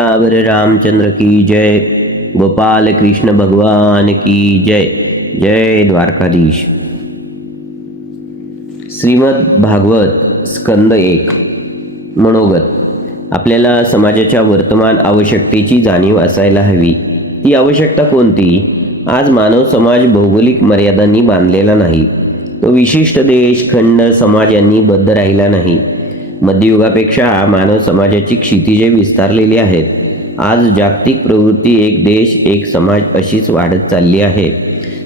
वर रामचंद्र की जय गोपाल कृष्ण भगवान की जय जय द्वारकाधीश। श्रीमद भागवत स्कंद एक मनोगत। आपल्याला समाजाच्या वर्तमान आवश्यकतेची जाणीव असायला हवी. ती आवश्यकता कोणती? आज मानव समाज भौगोलिक मर्यादांनी बांधलेला नाही. तो विशिष्ट देश खंड समाज यांनी बद्ध राहिला नाही. मध्ययुगापेक्षा मानव समाजाची क्षितिजे विस्तारलेली आहेत. आज जागतिक प्रवृत्ती एक देश एक समाज अशीच वाढत चालली आहे.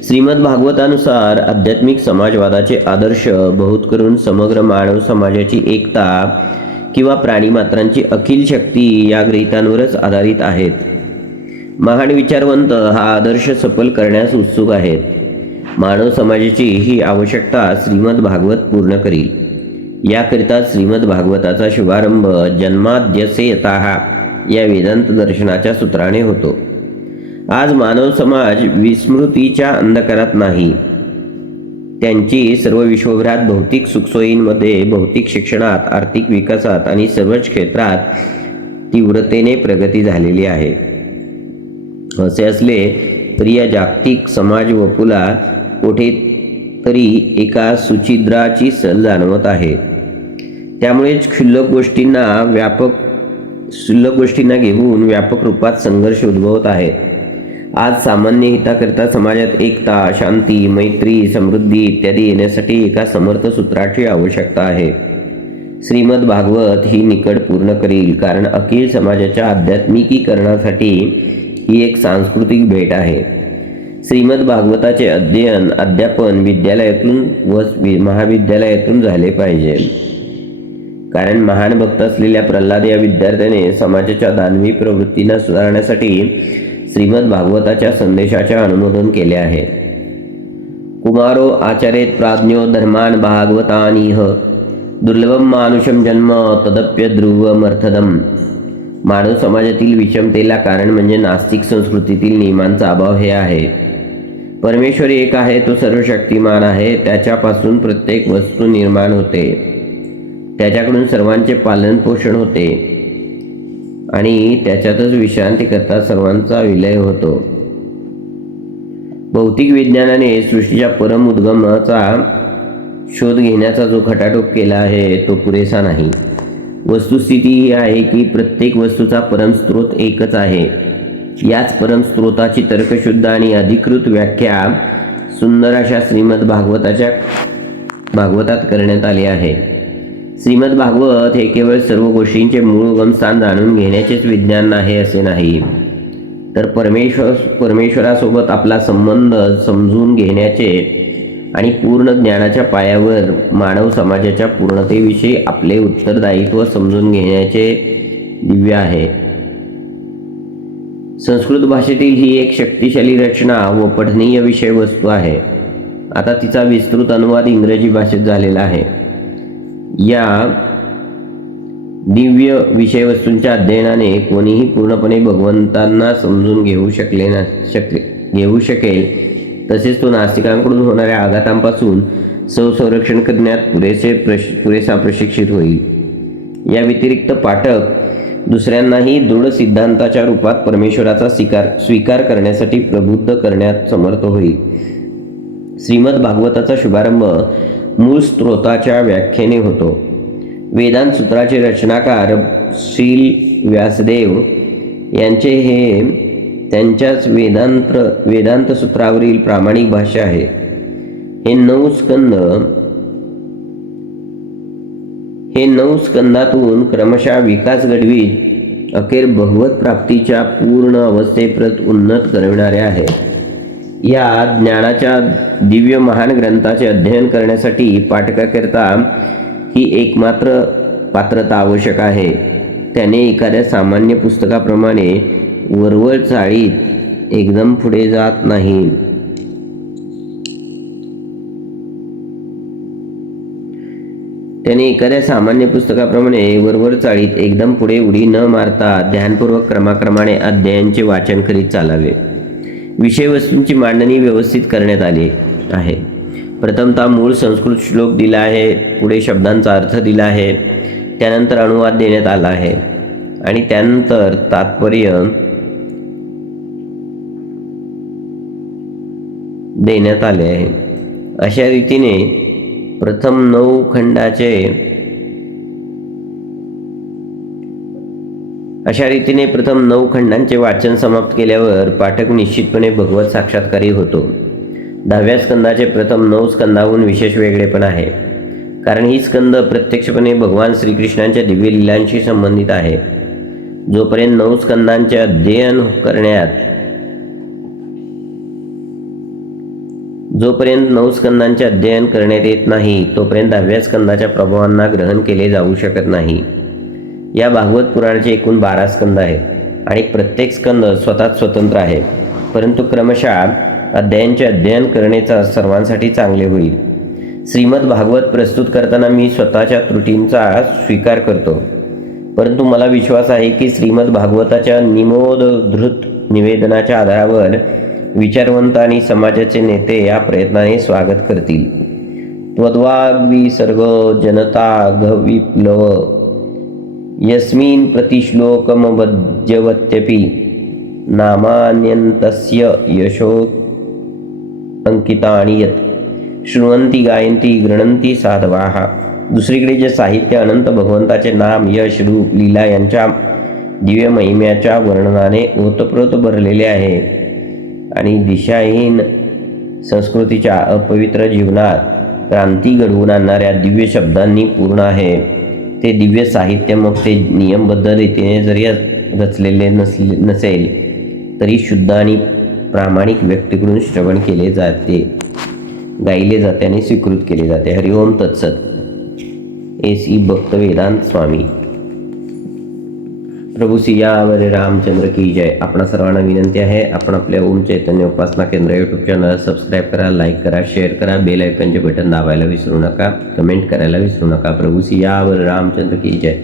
श्रीमद भागवतानुसार आध्यात्मिक समाजवादाचे आदर्श बहुत करून समग्र मानव समाजाची एकता किंवा प्राणीमात्रांची अखिल शक्ती या ग्रहितांवरच आधारित आहेत. महान विचारवंत हा आदर्श सफल करण्यास उत्सुक आहेत. मानव समाजाची ही आवश्यकता श्रीमद भागवत पूर्ण करील. याकरिता श्रीमद भागवताचा शुभारंभ जन्माद्यसे या वेदांत दर्शनाच्या सूत्राने होतो. आज मानव समाज विस्मृतीच्या अंधकारात नाही. त्यांची सर्व विश्वभरात भौतिक सुखसोयींमध्ये भौतिक शिक्षणात आर्थिक विकासात आणि सर्वच क्षेत्रात तीव्रतेने प्रगती झालेली आहे. असे असले तरी या जागतिक समाज वपुला कोठे तरी एका सुचिद्राची सल जाणवत आहे. त्यामुळेच क्षुल्लक गोष्टींना व्यापक क्षुल्लक गोष्टींना घेऊन व्यापक रूपात संघर्ष उद्भवत आहे. आज सामान्य हिताकरिता समाजात एकता शांती मैत्री समृद्धी इत्यादी येण्यासाठी एका समर्थ सूत्राची आवश्यकता आहे. श्रीमद भागवत ही निकड पूर्ण करील कारण अखिल समाजाच्या आध्यात्मिकीकरणासाठी ही एक सांस्कृतिक भेट आहे. श्रीमद भागवताचे अध्ययन अध्यापन विद्यालयातून व महाविद्यालयातून झाले पाहिजे. कारण महान भक्त असलेल्या प्रल्हाद या विद्यार्थ्याने समाजाच्या दानवी प्रवृत्तींना सुधारण्यासाठी श्रीमद भागवताच्या संदेशाचे अनुमोदन केले आहे. कुमारो आचारेत प्राज्ञो धर्मान भागवतानिह दुर्लभम मानुषम जन्म तदप्य ध्रुवमर्थदम. मानव समाजातील विषमतेला कारण म्हणजे नास्तिक संस्कृतीतील नियमांचा अभाव हे आहे. परमेश्वर एक आहे तो सर्वशक्तिमान आहे त्याच्यापासून प्रत्येक वस्तू निर्माण होते. त्याच्याकडून सर्वांचे पालन पोषण होते. आणि त्याच्यातच विश्रांती करता सर्वांचा विलय होतो. भौतिक विज्ञानाने सृष्टीच्या परम उद्गमाचा शोध घेण्याचा जो खटाटोप केला आहे तो पुरेसा नाही. वस्तुस्थिती ही आहे की प्रत्येक वस्तूचा परमस्त्रोत एकच आहे. याच परमस्त्रोताची तर्कशुद्ध आणि अधिकृत व्याख्या सुंदर अशा श्रीमद भागवताच्या भागवतात करण्यात आली आहे. श्रीमद भागवत हे केवळ सर्व गोष्टींचे मूळ उगमस्थान जाणून घेण्याचेच विज्ञान आहे असे नाही. तर परमेश्वर परमेश्वरासोबत आपला संबंध समजून घेण्याचे आणि पूर्ण ज्ञानाच्या पायावर मानव समाजाच्या पूर्णतेविषयी आपले उत्तरदायित्व समजून घेण्याचे दिव्य आहे. संस्कृत भाषेतील ही एक शक्तिशाली रचना व पठनीय विषय वस्तू आहे. आता तिचा विस्तृत अनुवाद इंग्रजी भाषेत झालेला आहे. या दिव्य विषयवस्तूंच्या अध्ययनाने कोणीही पूर्णपणे भगवंतांना समजून घेऊ शकले ना शकले घेऊ शकेल. तसेच तो नास्तिकांकडून होणाऱ्या आघातांपासून संरक्षण करण्यात पुरेसे प्रश पुरेसा प्रशिक्षित होईल. या व्यतिरिक्त पाठक दुसऱ्यांनाही दृढ सिद्धांताच्या रूपात परमेश्वराचा स्वीकार स्वीकार करण्यासाठी प्रबुद्ध करण्यात समर्थ होईल. श्रीमद भागवताचा शुभारंभ मूळ स्त्रोताच्या व्याख्येने होतो. वेदांत सूत्राचे रचनाकार श्रील व्यासदेव यांचे हे त्यांच्याच वेदांत वेदांत सूत्रावरील प्रामाणिक भाष्य आहे. हे नऊ स्कंद हे नऊ स्कंदातून क्रमशः विकास घडवीत अखेर भगवत प्राप्तीच्या पूर्ण अवस्थेप्रत उन्नत करविणारे आहे. या ज्ञानाच्या दिव्य महान ग्रंथाचे अध्ययन करण्यासाठी पाठकाकरिता ही एकमात्र पात्रता आवश्यक आहे. त्याने एखाद्या सामान्य पुस्तकाप्रमाणे वरवर चाळीत एकदम पुढे जात नाही. त्याने एखाद्या सामान्य पुस्तकाप्रमाणे वरवर चाळीत एकदम पुढे उडी न मारता ध्यानपूर्वक क्रमाक्रमाने अध्यायांचे वाचन करीत चालावे. विषयवस्तूंची मांडणी व्यवस्थित करण्यात आली आहे. प्रथमतः मूळ संस्कृत श्लोक दिला आहे पुढे शब्दांचा अर्थ दिला आहे त्यानंतर अनुवाद देण्यात आला आहे आणि त्यानंतर तात्पर्य देण्यात आले आहे. अशा रीतीने प्रथम नऊ खंडाचे अशा रीतीने प्रथम नऊ खंडांचे वाचन समाप्त केल्यावर पाठक निश्चितपणे भगवत साक्षात्कारी होतो. दहाव्या स्कंदाचे प्रथम नऊ स्कंदाहून विशेष वेगळेपण आहे. कारण ही स्कंद प्रत्यक्षपणे भगवान श्रीकृष्णांच्या दिव्य लीलांशी संबंधित आहे. जोपर्यंत नऊ स्कंदांचे अध्ययन करण्यात जोपर्यंत नऊ स्कंदांचे अध्ययन करण्यात येत नाही तोपर्यंत दहाव्या स्कंदाच्या प्रभावांना ग्रहण केले जाऊ शकत नाही. या भागवत पुराणाचे एकूण बारा स्कंद आहेत आणि प्रत्येक स्कंद स्वतःच स्वतंत्र आहे. परंतु क्रमशः अध्यायांचे अध्ययन करण्याचा सर्वांसाठी चांगले होईल. श्रीमद भागवत प्रस्तुत करताना मी स्वतःच्या त्रुटींचा स्वीकार करतो. परंतु मला विश्वास आहे की श्रीमद भागवताच्या निमोदधृत निवेदनाच्या आधारावर विचारवंत आणि समाजाचे नेते या प्रयत्नाने स्वागत करतील. त्वद्वाग्विसर्ग जनता विप्लव यस्मिन् प्रतिश्लोकमवद्यवत्यपि नामान्यन्तस्य यशो अंकितानि यत् शृण्वन्ति गायंती गृणंती साधवाः। दुसरीकडे जे साहित्य अनंत भगवंताचे नाम यश रूप लीला यांच्या दिव्य महिम्याच्या वर्णनाने ओतप्रोत भरलेले आहे. आणि दिशाहीन संस्कृतीच्या अपवित्र जीवनात क्रांती घडवून आणणाऱ्या दिव्य शब्दांनी पूर्ण आहे. ते दिव्य साहित्य मग ते नियमबद्ध रीतीने जरी रचलेले नसले नसेल तरी शुद्ध आणि प्रामाणिक व्यक्तीकडून श्रवण केले जाते. गायले जाते आणि स्वीकृत केले जाते. हरिओम तत्सत. ए सी भक्त वेदांत स्वामी. प्रभू सियावर रामचंद्र की जय। आपणा सर्वांना विनंती आहे आपण आपल्या Om Chaitanya Upasana Kendra YouTube channel subscribe करा लाईक करा शेअर करा बेल आयकनचे बटन दाबायला विसरू नका कमेंट करायला विसरू नका. प्रभू सियावर रामचंद्र की जय.